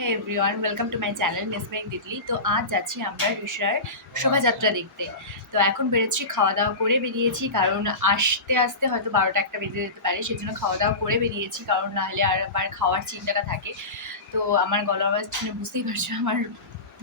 Hey everyone, welcome to my channel mesmerising Titli. তো আজ যাচ্ছি আমরা ঋষার শোভাযাত্রা দেখতে। তো এখন বেরোচ্ছি, খাওয়া দাওয়া করে বেরিয়েছি, কারণ আসতে আসতে হয়তো 12টা-1টা বেজে যেতে পারে, সেজন্য খাওয়া দাওয়া করে বেরিয়েছি, কারণ নাহলে আর আবার খাওয়ার চিন্তাটা থাকে। তো আমার গলার আওয়াজ শুনে বুঝতেই পারছো আমার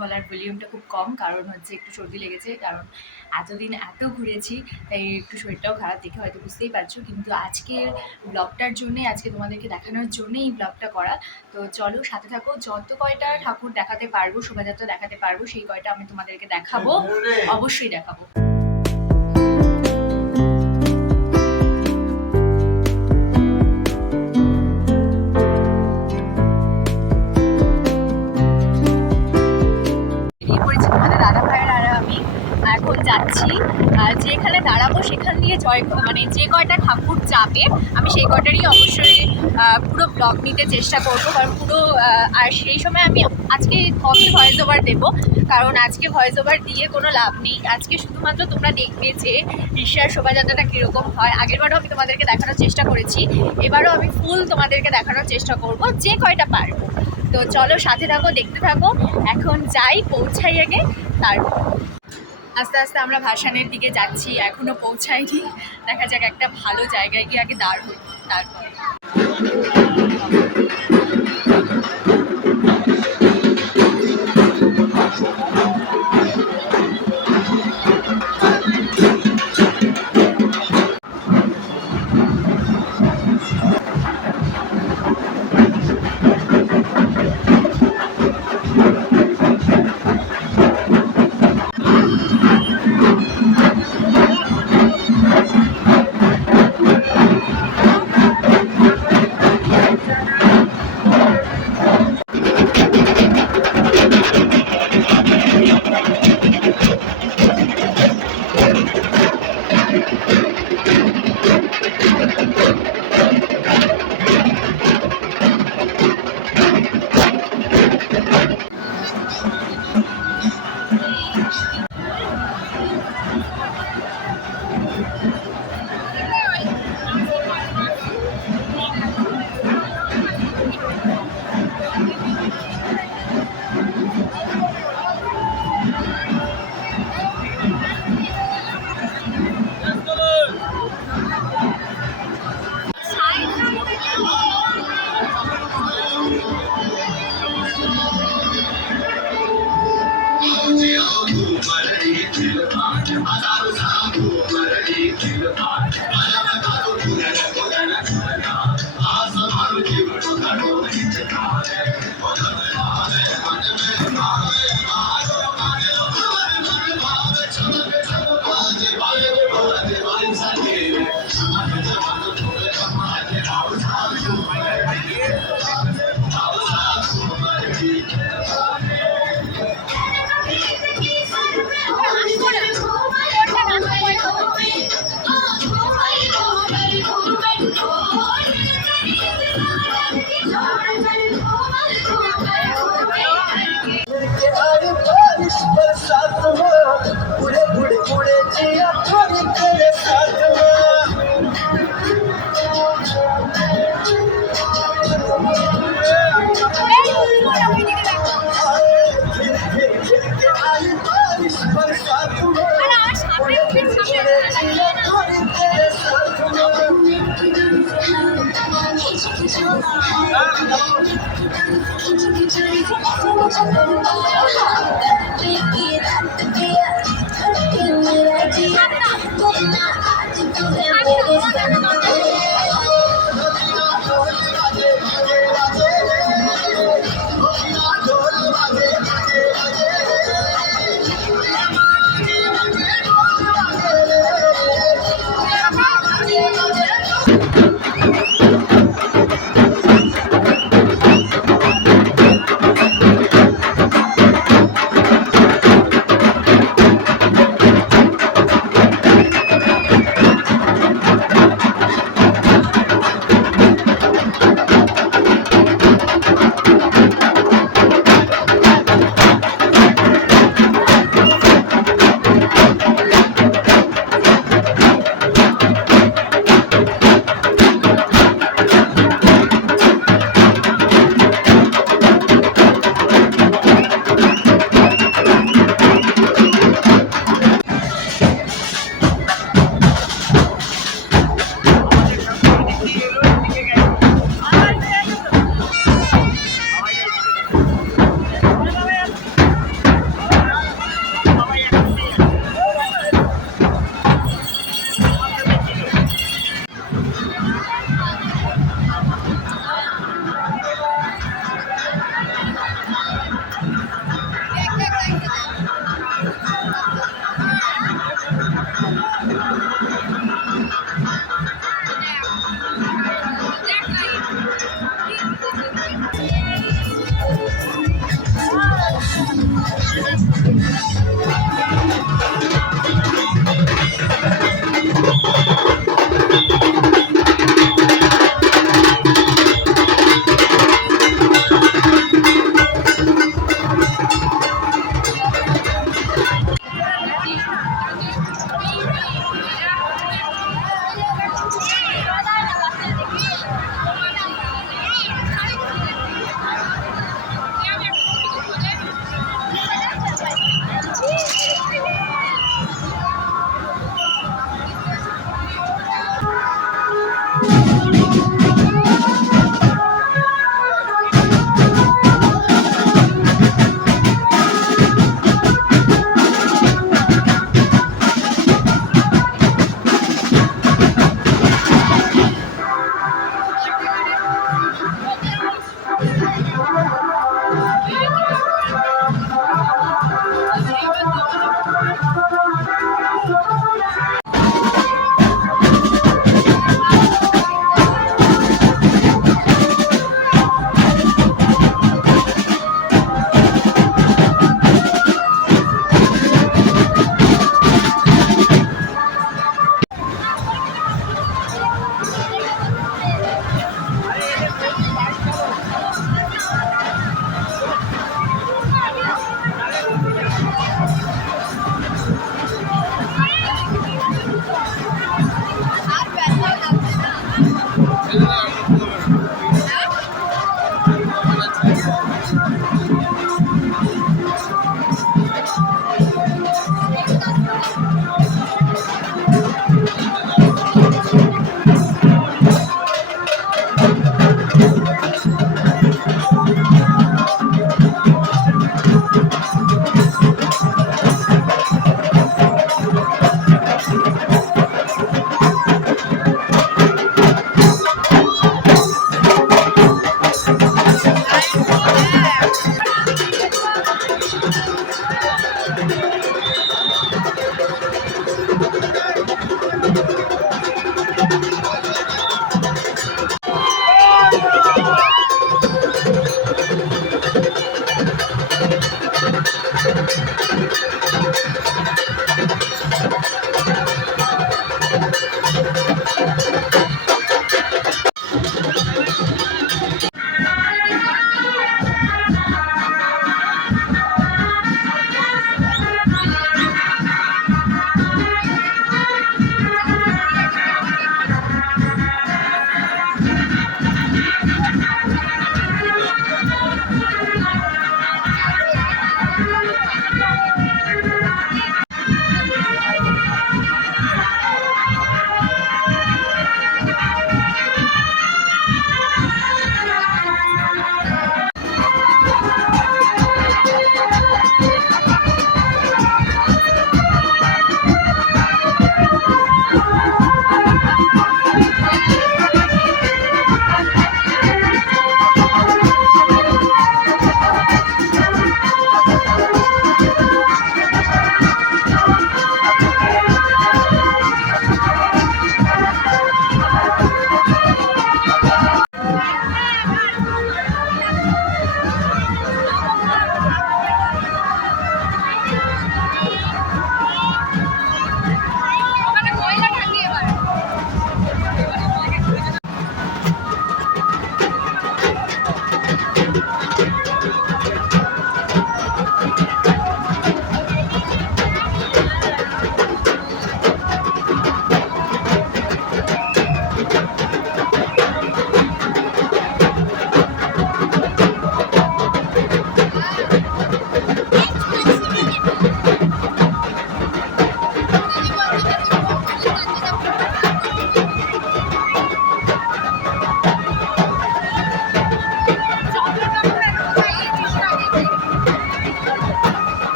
গলার ভলিউমটা খুব কম, কারণ হচ্ছে একটু সর্দি লেগেছে, কারণ এতদিন এত ঘুরেছি, তাই একটু শরীরটাও খারাপ, দেখে হয়তো বুঝতেই পারছো। কিন্তু আজকের ব্লগটার জন্যই, আজকে তোমাদেরকে দেখানোর জন্যই এই ব্লগটা করা। তো চলো সাথে থাকো, যত কয়টা ঠাকুর দেখাতে পারবো, শোভাযাত্রা দেখাতে পারবো, সেই কয়টা আমি তোমাদেরকে দেখাবো, অবশ্যই দেখাবো। এখন যাচ্ছি, যেখানে দাঁড়াবো সেখান দিয়ে মানে যে কয়টা ঠাকুর যাবে আমি সেই কয়টারই অবশ্যই পুরো ব্লগ নিতে চেষ্টা করব, কারণ পুরো আর সেই সময় আমি আজকে কমই ভয়েস ওভার দেবো, কারণ আজকে ভয়েস ওভার দিয়ে কোনো লাভ নেই। আজকে শুধুমাত্র তোমরা দেখবে যে ঋষার শোভাযাত্রাটা কীরকম হয়। আগেরবারও আমি তোমাদেরকে দেখানোর চেষ্টা করেছি, এবারও আমি ফুল তোমাদেরকে দেখানোর চেষ্টা করব, যে কয়টা পারবো। তো চলো সাথে থাকো, দেখতে থাকো। এখন যাই, পৌঁছাই আগে, তারপর আস্তে আস্তে আমরা ভাসানের দিকে যাচ্ছি, এখনো পৌঁছাইনি। দেখা যাক, একটা ভালো জায়গায় গিয়ে আগে দাঁড় হই, তারপর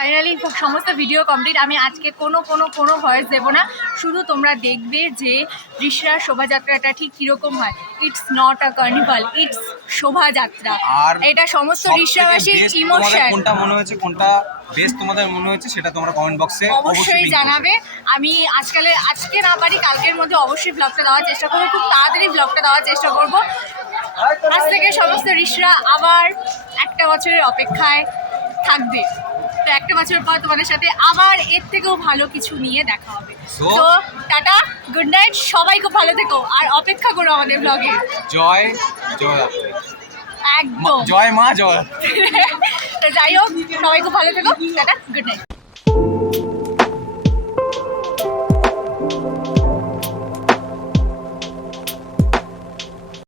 ফাইনালি সমস্ত ভিডিও কমপ্লিট। আমি আজকে কোনো ভয়েস দেবো না, শুধু তোমরা দেখবে যে ঋষরা শোভাযাত্রাটা ঠিক কীরকম হয়। It's not a carnival, it's শোভাযাত্রা। আর এটা সমস্ত ঋষরাবাসীর ইমোশন। কোনটা মনে হয়েছে, কোনটা বেস্ট তোমাদের মনে হয়েছে সেটা তোমরা কমেন্ট বক্সে অবশ্যই জানাবে। আমি আজকে না পারি কালকের মধ্যে অবশ্যই ব্লগটা দেওয়ার চেষ্টা করবো, খুব তাড়াতাড়ি ব্লগটা দেওয়ার চেষ্টা করবো। আজ থেকে সমস্ত ঋষরা আবার একটা বছরের অপেক্ষায় থাকবে। তো একটা বছর পর তোমাদের সাথে আবার এর থেকেও ভালো কিছু নিয়ে দেখা হবে। তো টাটা, গুড নাইট, সবাই খুব ভালো থেকো আর অপেক্ষা করো আমাদের ব্লগে। জয় জয় একদম জয় মা জয়। তো যাই হোক, সবাই খুব ভালো থেকো, টাটা, গুড নাইট।